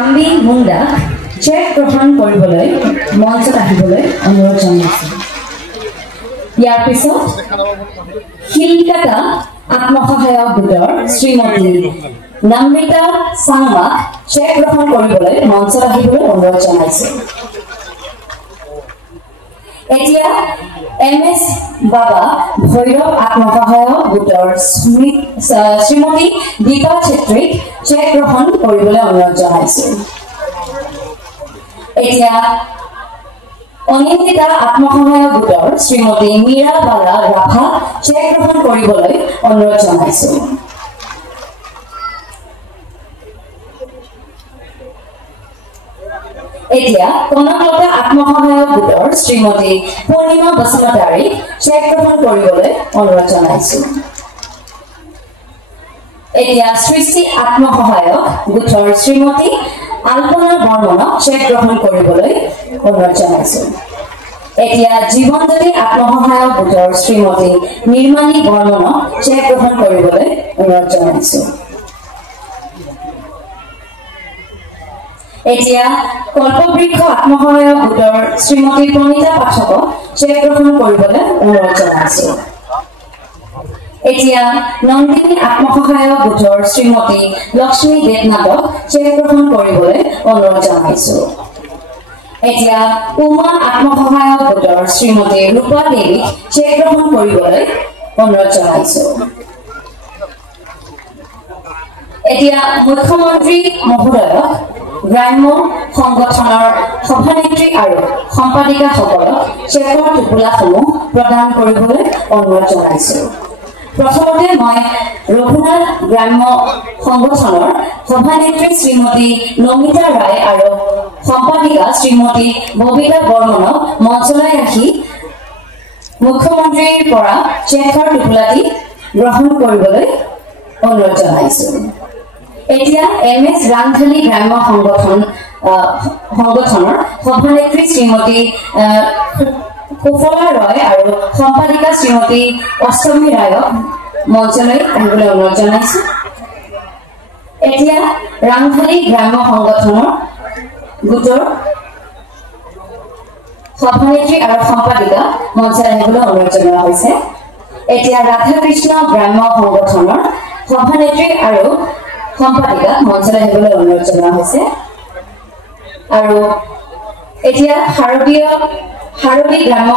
আমি মুণ্ডাক চেক গ্ৰহণ কৰিবলৈ মঞ্চত আহিবলৈ অনুৰোধ জনাইছো। ইয়াৰ পিছত শিলকাটা আত্মসহায়ক গোটৰ শ্ৰীমতী নামিতা চাংমাক চেক গ্ৰহণ কৰিবলৈ মঞ্চত আহিবলৈ অনুৰোধ জনাইছো। এতিয়া MS বাবা ভৈৰৱ আত্মসহায়ক গোটৰ শ্ৰীমতী দীপা চেত্ৰীক চেক গ্ৰহণ কৰিবলৈ অনুৰোধ জনাইছো। এতিয়া অনিন্দিতা আত্মসহায়ক গোটৰ শ্ৰীমতী মীৰা বালা ৰাভা চেক গ্ৰহণ কৰিবলৈ অনুৰোধ জনাইছো। এতিয়া কনকলতা আত্মসহায়ক গোটৰ শ্ৰীমতী পূৰ্ণিমা বসুমতাৰীক চেক গ্ৰহণ কৰিবলৈ অনুৰোধ জনাইছো। এতিয়া সৃষ্টি আত্মসহায়ক গোটৰ শ্ৰীমতী আলপনা বৰ্মনক চেক গ্ৰহণ কৰিবলৈ অনুৰোধ জনাইছো। এতিয়া জীৱনজ্যোতি আত্মসহায়ক গোটৰ শ্ৰীমতী নিৰ্মালী বৰ্মনক চেক গ্ৰহণ কৰিবলৈ অনুৰোধ জনাইছো। এতিয়া কল্পবৃক্ষ আত্মসহায়ক গোটৰ শ্ৰীমতী প্ৰণীতা পাঠকক চেক গ্ৰহণ কৰিবলৈ অনুৰোধ জনাইছো। এতিয়া নন্দিনী আত্মসহায়ক গোটৰ শ্ৰীমতী লক্ষ্মী দেৱনাথক চেক গ্ৰহণ কৰিবলৈ অনুৰোধ জনাইছো। এতিয়া উমা আত্মসহায়ক গোটৰ শ্ৰীমতী ৰূপা দেৱীক চেক গ্ৰহণ কৰিবলৈ অনুৰোধ জনাইছো। এতিয়া মুখ্যমন্ত্ৰী মহোদয়ক গ্ৰাম্য সংগঠনৰ সভানেত্ৰী আৰু সম্পাদিকাসকলক চেকৰ টোপোলাসমূহ প্ৰদান কৰিবলৈ অনুৰোধ জনাইছো। প্ৰথমতে মই ৰঘুনাথ গ্ৰাম্য সংগঠনৰ সভানেত্ৰী শ্ৰীমতী নমিতা ৰায় আৰু সম্পাদিকা শ্ৰীমতী ববিতা বৰ্মনক মঞ্চলৈ ৰাখি মুখ্যমন্ত্ৰীৰ পৰা চেকৰ টোপোলাটি গ্ৰহণ কৰিবলৈ অনুৰোধ জনাইছো। এতিয়া MS ৰাংধালী গ্ৰাম্য সংগঠনৰ সভানেত্ৰী শ্ৰীমতী সুফলা ৰয় আৰু সম্পাদিকা শ্ৰীমতী অষ্টমী ৰায়ক মঞ্চলৈ আহিবলৈ অনুৰোধ জনাইছো। এতিয়া ৰাংধালী গ্ৰাম্য সংগঠনৰ গোটৰ সভানেত্ৰী আৰু সম্পাদিকা মঞ্চলৈ আহিবলৈ অনুৰোধ জনোৱা হৈছে। এতিয়া ৰাধাকৃষ্ণ গ্ৰাম্য সংগঠনৰ সভানেত্ৰী আৰু সম্পাদিকা মঞ্চলৈ আহিবলৈ অনুৰোধ জনোৱা হৈছে। আৰু এতিয়া শাৰদী গ্ৰাম্য